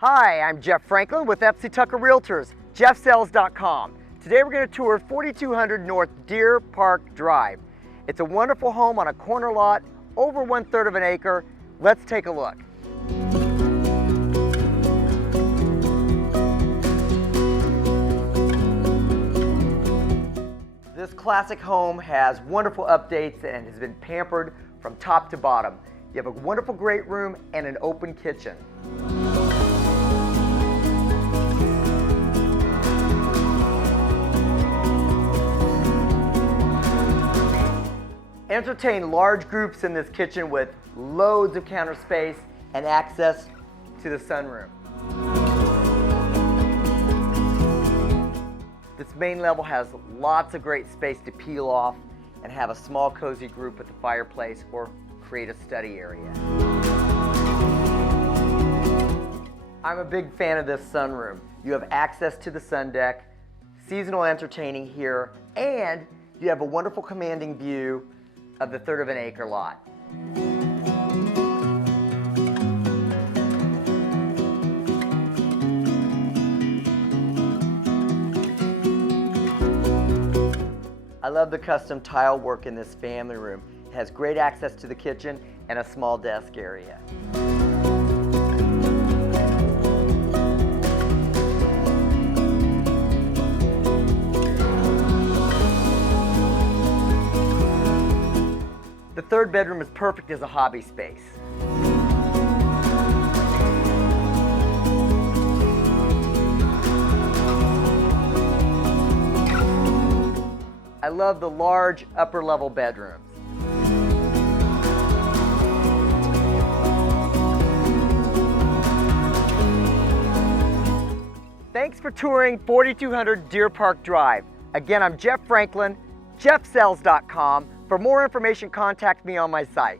Hi, I'm Jeff Franklin with FC Tucker Realtors, jeffsells.com. Today we're going to tour 4200 North Deer Park Drive. It's a wonderful home on a corner lot, over 1/3 of an acre. Let's take a look. This classic home has wonderful updates and has been pampered from top to bottom. You have a wonderful great room and an open kitchen. Entertain large groups in this kitchen with loads of counter space and access to the sunroom. This main level has lots of great space to peel off and have a small cozy group at the fireplace or create a study area. I'm a big fan of this sunroom. You have access to the sun deck, seasonal entertaining here, and you have a wonderful commanding view of the 1/3 of an acre lot. I love the custom tile work in this family room. It has great access to the kitchen and a small desk area. The 3rd bedroom is perfect as a hobby space. I love the large upper level bedrooms. Thanks for touring 4200 Deer Park Drive. Again, I'm Jeff Franklin, jeffsells.com. For more information, contact me on my site.